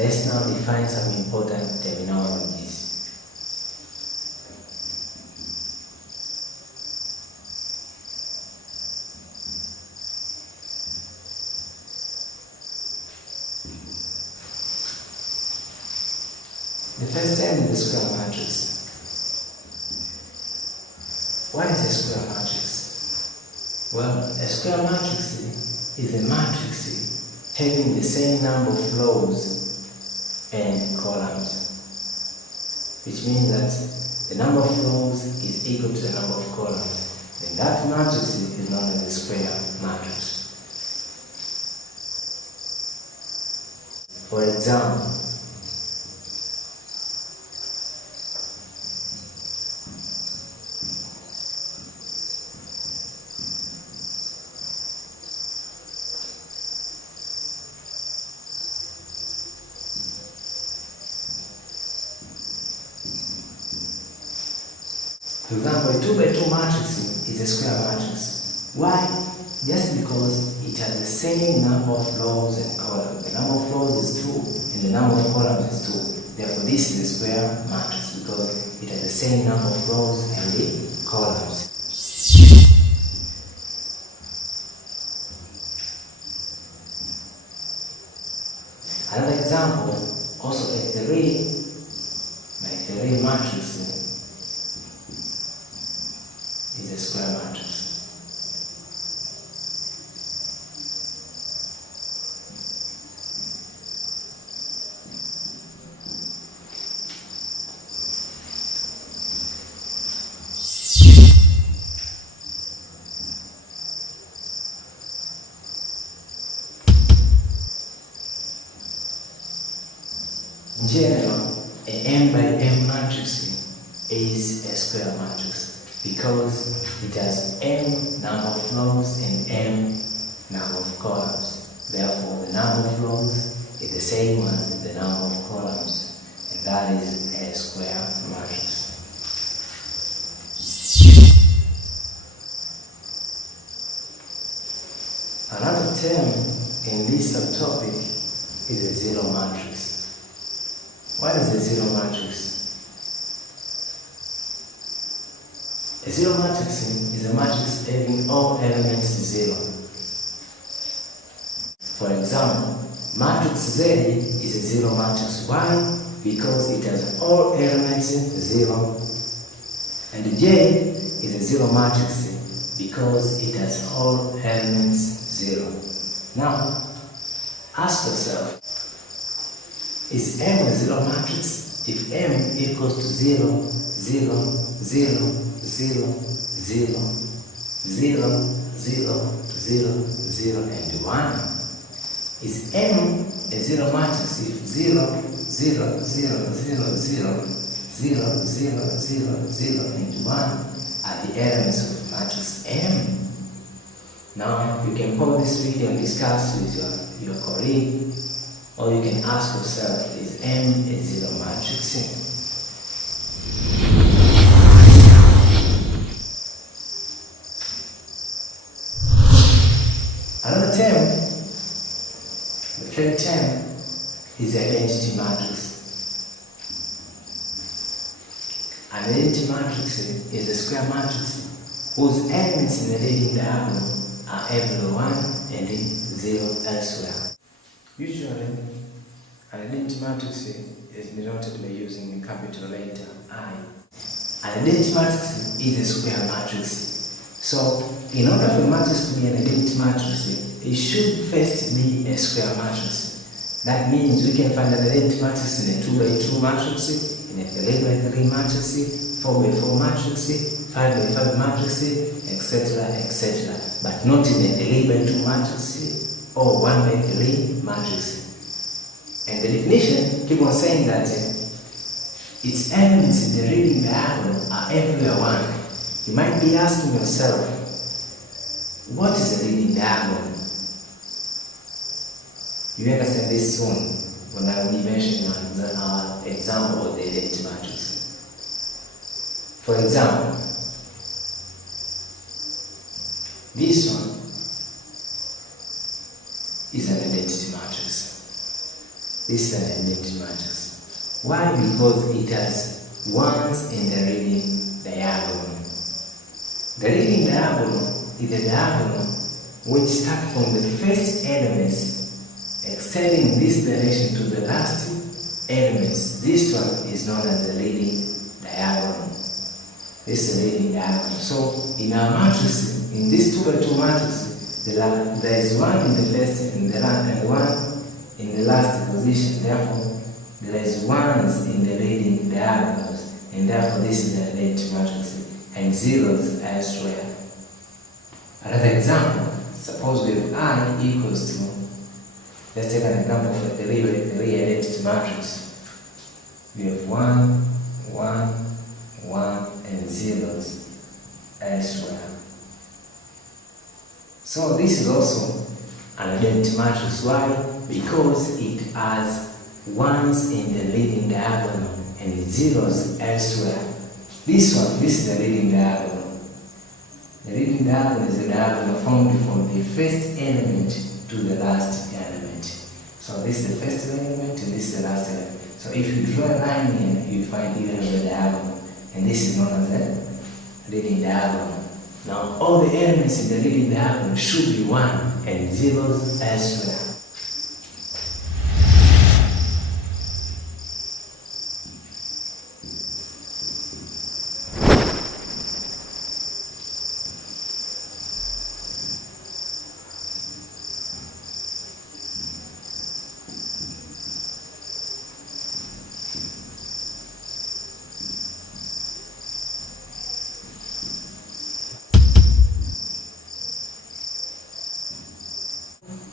Let's now define some important terminologies. The first term is the square matrix. What is a square matrix? Well, a square matrix is a matrix having the same number of rows and columns, which means that the number of rows is equal to the number of columns. And that matrix is known as a square matrix. For example, a 2 by 2 matrix is a square matrix. Why? Just because it has the same number of rows and columns. The number of rows is 2 and the number of columns is 2. Therefore, this is a square matrix because it has the same number of rows and the columns. Another example, also a 3 matrix is a square matrix. In general, a m by m matrix is a square matrix because it has m number of rows and m number of columns. Therefore, the number of rows is the same as the number of columns, and that is a square matrix. Another term in this subtopic is a zero matrix. What is a zero matrix? A zero matrix is a matrix having all elements zero. For example, matrix Z is a zero matrix. Why? Because it has all elements zero. And J is a zero matrix because it has all elements zero. Now, ask yourself, is M a zero matrix? If M equals to 0, 0, 0, 0, 0, 0, 0, 0, 0, and 1. Is M a zero matrix if 0, 0, 0, 0, 0, 0, 0, 0, 0, and 1 are the elements of matrix M? Now, you can pause this video and discuss with your colleague, or you can ask yourself, is M a zero matrix? Another term, the third term, is the identity matrix. An identity matrix is a square matrix whose elements in the leading diagonal are everywhere 1 and 0 elsewhere. Usually, an identity matrix is denoted by using the capital letter I. An identity matrix is a square matrix. So, in order for a matrix to be an identity matrix, it should first be a square matrix. That means we can find an identity matrix in a 2 by 2 matrix, in a 3 by 3 matrix, 4 by 4 matrix, 5 by 5 matrix, etc., etc. But not in a 3 by 2 matrix or 1 by 3 matrix. And the definition keep on saying that its elements in the reading diagonal are everywhere 1. You might be asking yourself, what is a reading diagonal? You understand this soon when I will be mentioning an example of the identity matrix. For example, this one is an identity matrix. This is an identity matrix. Why? Because it has ones in the leading diagonal. The leading diagonal is the diagonal which starts from the first elements extending this direction to the last elements. This one is known as the leading diagonal. This is the leading diagonal. So in our matrix, in this 2 by 2 matrix, there is one in the first and one in the last position. Therefore, there is ones in the leading diagonals, and therefore this is the identity matrix, and zeros elsewhere. Another example, suppose we have I equals to, let's take an example of the three identity matrix. We have 1, 1, 1, and zeros elsewhere. So this is also an identity matrix. Why? Because it has ones in the leading diagonal and zeros elsewhere. This is the leading diagonal. The leading diagonal is the diagonal formed from the first element to the last element. So this is the first element and this is the last element. So if you draw a line here, you find even the diagonal, and this is known as the leading diagonal. Now all the elements in the leading diagonal should be 1 and zeros elsewhere.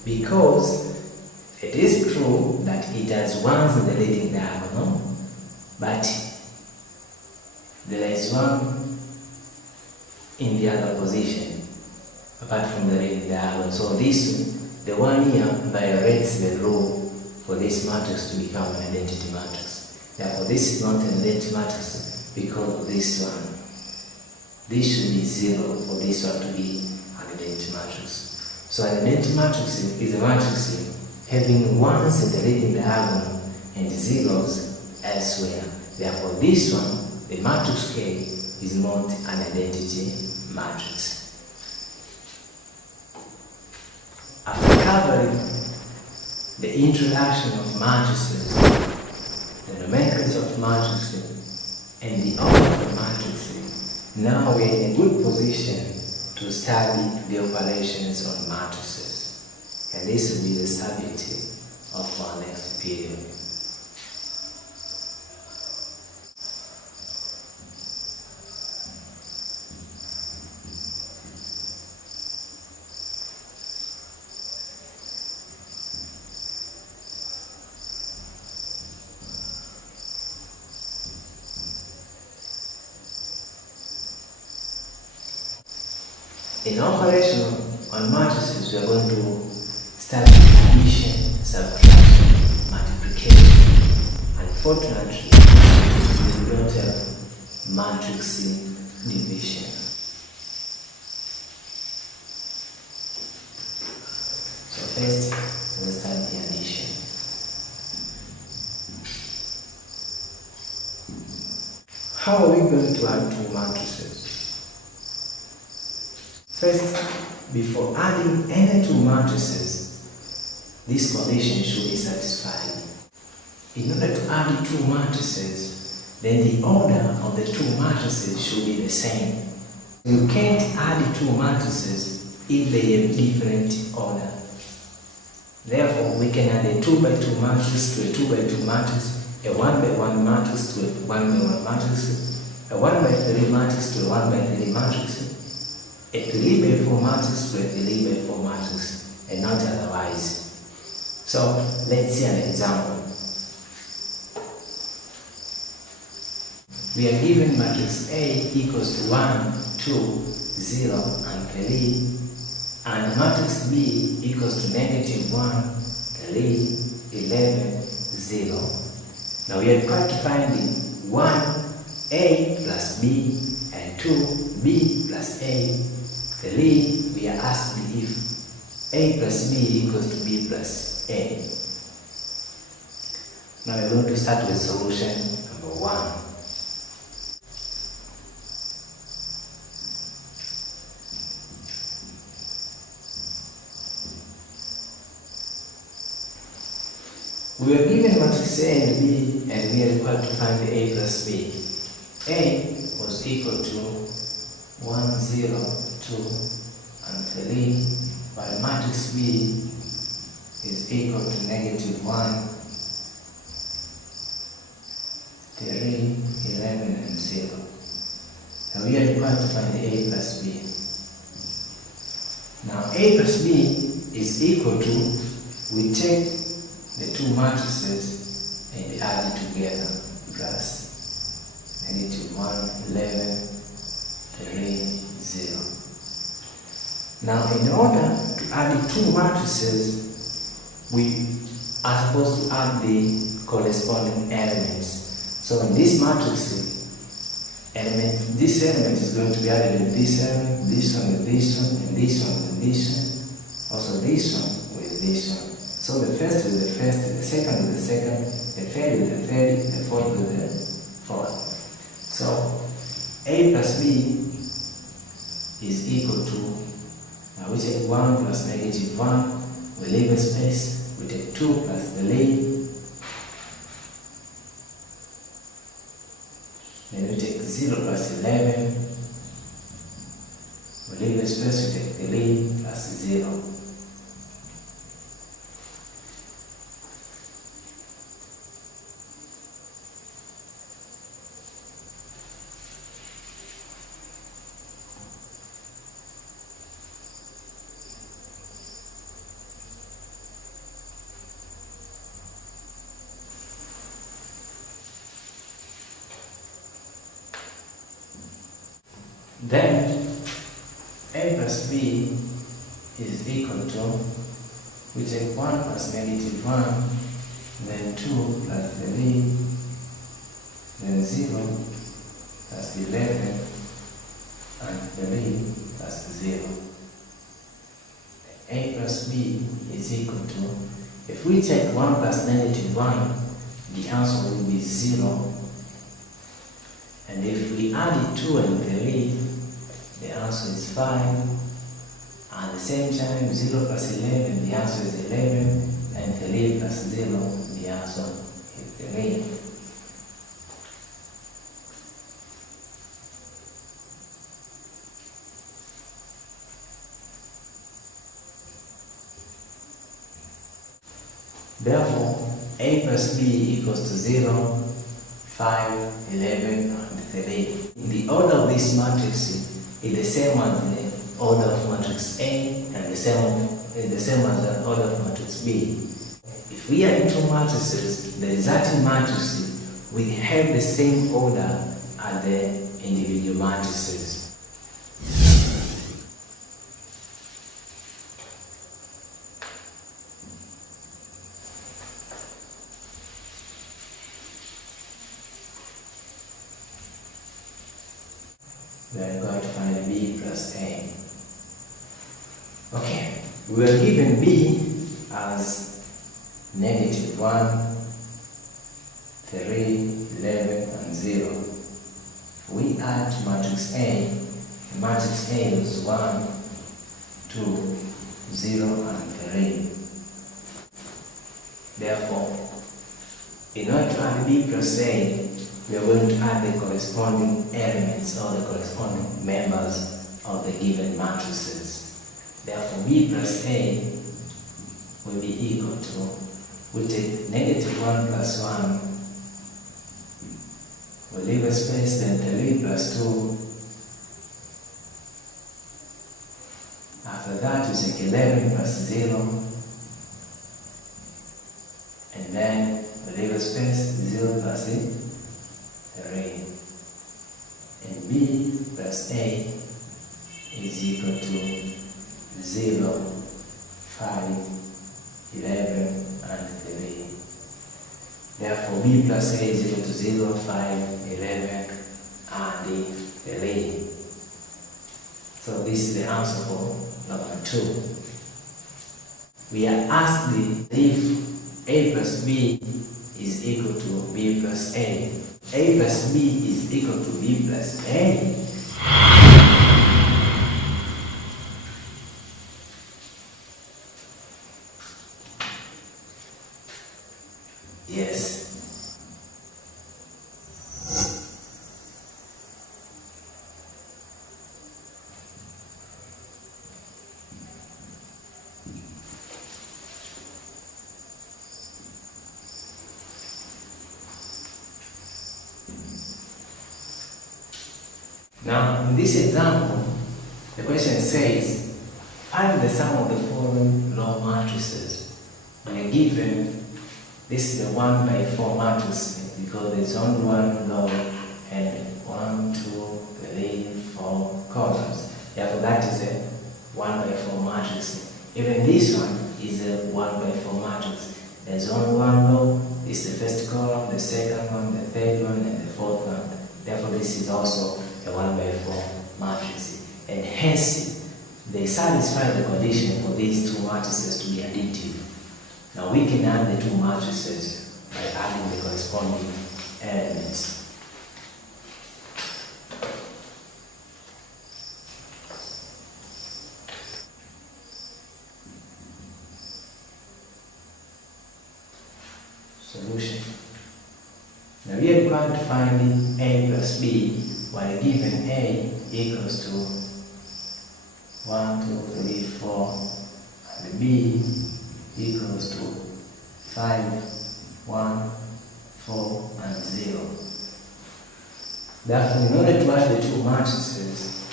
Because it is true that it has ones in the leading diagonal, but there is one in the other position apart from the leading diagonal. So this, the one here violates the rule for this matrix to become an identity matrix. Therefore, this is not an identity matrix because of this one. This should be 0 for this one to be an identity matrix. So an identity matrix is a matrix having ones in the leading diagonal and zeros elsewhere. Therefore, this one, the matrix K, is not an identity matrix. After covering the introduction of matrices, the nomenclature of matrices, and the order of matrices, now we are in a good position to study the operations on matrices. And this will be the subject of our next period. In operation on matrices, we are going to study addition, subtraction, multiplication, and fortunately, we don't have matrix division. So first, we'll start the addition. How are we going to add two matrices? First, before adding any two matrices, this condition should be satisfied. In order to add two matrices, then the order of the two matrices should be the same. You can't add two matrices if they have different order. Therefore, we can add a 2 by 2 matrix to a 2 by 2 matrix, a 1 by 1 matrix to a 1 by 1 matrix, a 1 by 3 matrix to a 1 by 3 matrix, a 3 by 4 matrix to a 3 by 4 matrix, and not otherwise. So let's see an example. We are given matrix A equals to 1, 2, 0, and 3, and matrix B equals to negative 1, 3, 11, 0. Now we are required to find the 1A plus B and 2B plus A. 3, we are asked if A plus B equals to B plus A. Now we're going to start with solution number 1. We are given matrix A and B, and we are required to find the A plus B. A was equal to 1, 0, 2, and 3, while matrix B is equal to negative 1, 3, 11, and 0. Now we are required to find the A plus B. Now A plus B is equal to, we take the two matrices and add it together, plus negative 1, 11, 3, 0. Now in order to add the two matrices, we are supposed to add the corresponding elements. So in this matrix, this element is going to be added with this element, this one with this one, and this one with this one, also this one with this one. So the first with the first, the second with the second, the third with the third, the fourth with the fourth. So A plus B is equal to, now we take 1 plus negative 1, we leave a space, we take 2 plus the lead, then we take 0 plus 11, we leave a space, we take the lead plus 0. Then A plus B is equal to, we take 1 plus negative 1, then 2 plus 3, then 0 plus 11, and 3 plus 0. A plus B is equal to, if we take 1 plus negative 1, the answer will be 0. And if we add 2 and 3, the answer is 5. At the same time, 0 plus 11, the answer is 11. And 3 plus 0, the answer is 3. Therefore, A plus B equals to 0, 5, 11, and 3. The order of this matrix is the same as the order of matrix A and the same as the order of matrix B. If we add two matrices, the resulting matrix will have the same order as the individual matrices. We are going to find B plus A. Okay, we are given B as negative 1, 3, 11, and 0. We add to matrix A. The matrix A is 1, 2, 0, and 3. Therefore, in order to add B plus A, we are going to add the corresponding elements or the corresponding members of the given matrices. Therefore, B plus A will be equal to, we take negative 1 plus 1, we leave a space, then 3 plus 2. After that, we take 11 plus 0, and then we leave a space, 0 plus 3. And B plus A is equal to 0, 5, 11, and 3. Therefore, B plus A is equal to 0, 5, 11, and 3. So this is the answer for number 2. We are asked if A plus B is equal to B plus A. A plus B is equal to B plus A. Yes. Now, in this example, the question says, find the sum of the following law matrices. When given, this is the 1 by 4 matrix because there's only one law and 1, 2, 3, 4 columns. Therefore, that is a 1 by 4 matrix. Even this one is a 1 by 4 matrix. There's only one law. It's the first column, the second one, the third one, and the fourth one. Therefore, this is also a 1 by 4 matrix. And hence, they satisfy the condition for these two matrices to be additive. Now we can add the two matrices by adding the corresponding elements. Solution. Now we are required to find A plus B while given A equals to 1, 2, 3, 4 and B equals to 5, 1, 4 and 0. Therefore, in order to add the two matrices,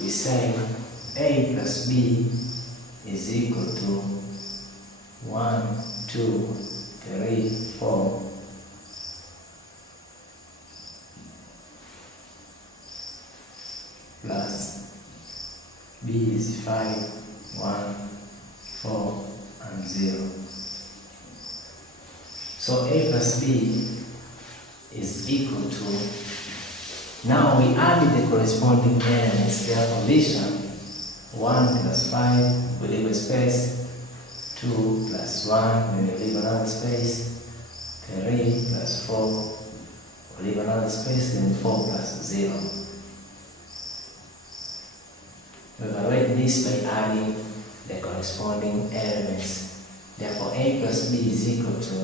we say A plus B is equal to 1, 2, 3, 4 plus B is 5, 1, 4 and 0. So A plus B is equal to, now we added the corresponding elements. Therefore this one, 1 plus 5, we leave a space, 2 plus 1, we leave another space, 3 plus 4, we leave another space, then 4 plus 0. We evaluate this by adding the corresponding elements. Therefore, A plus B is equal to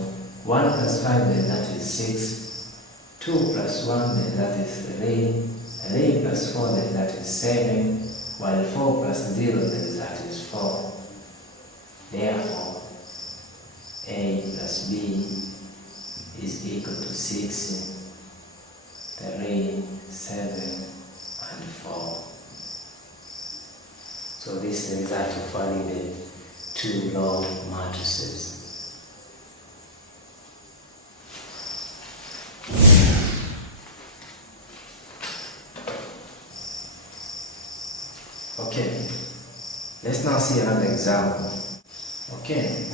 1 plus 5, then that is 6, 2 plus 1, then that is 3, 3 plus 4, then that is 7, while 4 plus 0, then that is 4. Therefore, A plus B is equal to 6, 3, 7, and 4. So this is the result of finding the two law matrices. Okay, let's now see another example. Okay,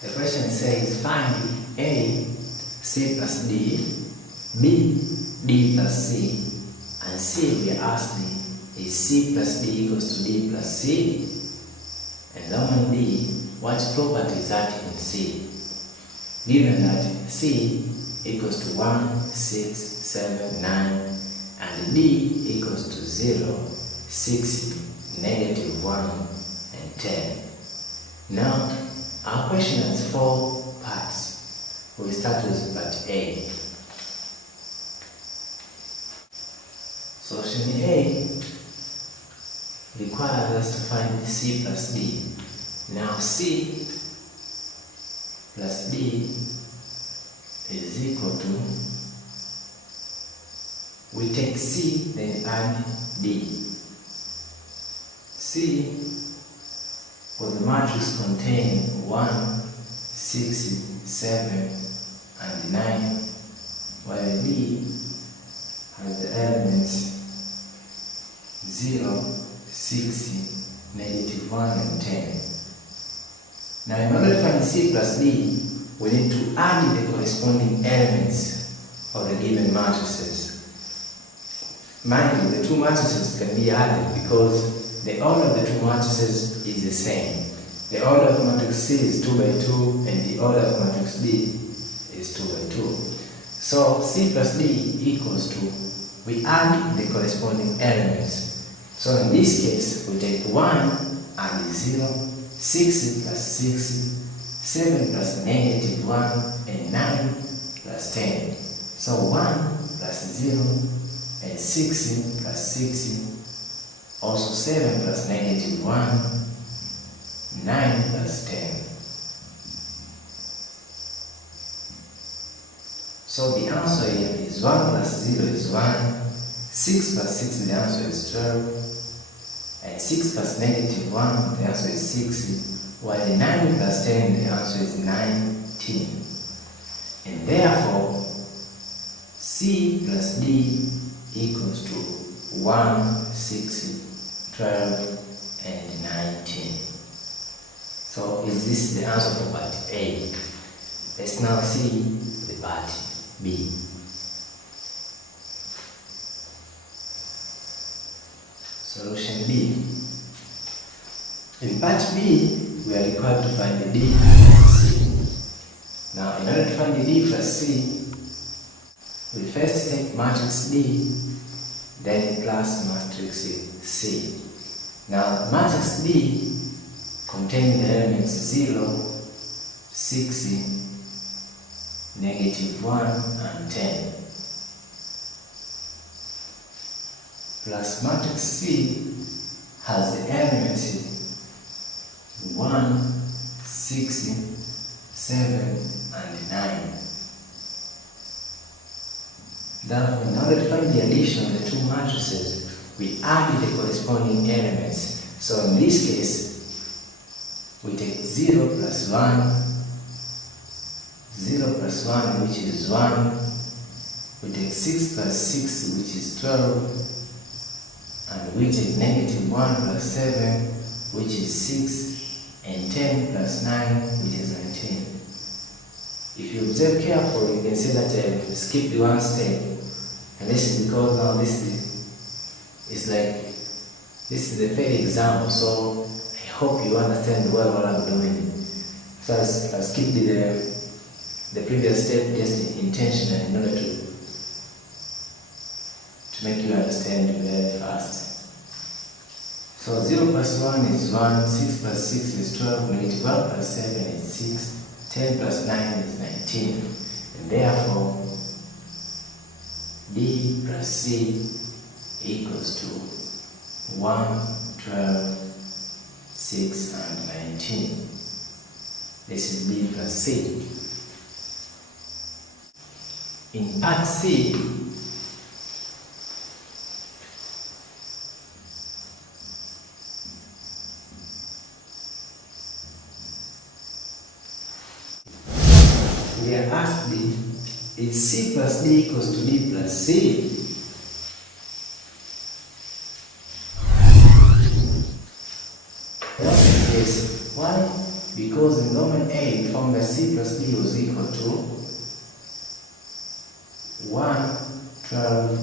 the question says find A, C plus D, B, D plus C, and C we are asking is C plus D equals to D plus C? And on D, what property is that in C? Given that C equals to 1, 6, 7, 9, and D equals to 0, 6, negative 1, and 10. Now, our question has 4 parts. We start with part A. Solution A requires us to find C plus D. Now C plus D is equal to, we take C then add D. C for the matrix contain 1, 6, 7 and 9, while D has the elements 0, 6, negative 1 and 10. Now in order to find C plus D, we need to add the corresponding elements of the given matrices. Mind you, the two matrices can be added because the order of the two matrices is the same. The order of matrix C is 2 by 2 and the order of matrix D is 2 by 2. So C plus D equals to, we add the corresponding elements. So in this case, we take 1 and 0, 6 plus 6, 7 plus -1, and 9 plus 10. So 1 plus 0, and 6 plus 6, also 7 plus -1, 9 plus 10. So the answer here is 1 plus 0 is 1, 6 plus 6, the answer is 12, and 6 plus -1, the answer is 6, while 9 plus 10, the answer is 19. And therefore, C plus D equals to 1, 6, 12, and 19. So is this the answer for part A? Let's now see the part B. Solution B. In part B, we are required to find the D plus C. Now, in order to find the D plus C, we first take matrix D, then plus matrix C. Now, matrix D contains the elements 0, 6, -1, and 10. Plus matrix C has the elements 1, 6, 7, and 9. Therefore, in order to find the addition of the two matrices, we add the corresponding elements. So in this case, we take 0 plus 1, 0 plus 1, which is 1. We take 6 plus 6, which is 12. And we take -1 plus 7, which is 6. And 10 plus 9, which is 19. If you observe carefully, you can see that we skipped one step. And this is because now this is the third example, so I hope you understand well what I'm doing. So I skipped the previous step just intentionally in order to make you understand very fast. So 0 plus 1 is 1, 6 plus 6 is 12, -1 plus 7 is 6, 10 plus 9 is 19. And therefore, D plus C equals to 1, 12, 6, and 19. This is D plus C. In part C, we are asked is C plus D equals to D plus C? Yes. Why? Because in domain A we found that C plus D was equal to 1, 12,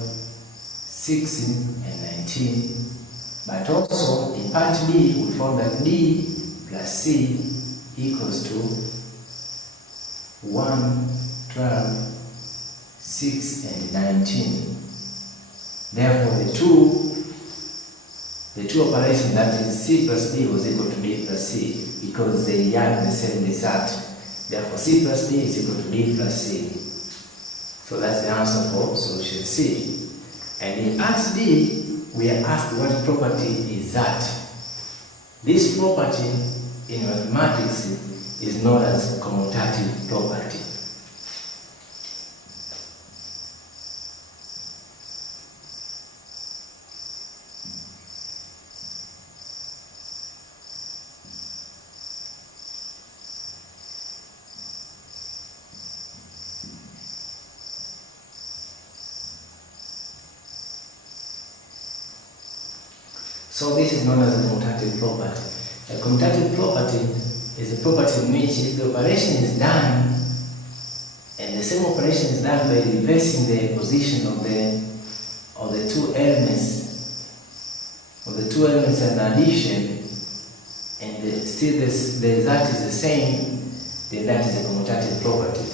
16, and 19. But also in part B we found that D plus C equals to 1, 12, 6, and 19. Therefore, the two operations, that is C plus D, was equal to D plus C because they had the same result. Therefore, C plus D is equal to D plus C. So that's the answer for solution C. And in part D, we are asked what property is that. This property in mathematics is known as commutative property. So this is known as a commutative property. A commutative property is a property in which if the operation is done, and the same operation is done by reversing the position of the two elements and addition, and still the result is the same, then that is a commutative property.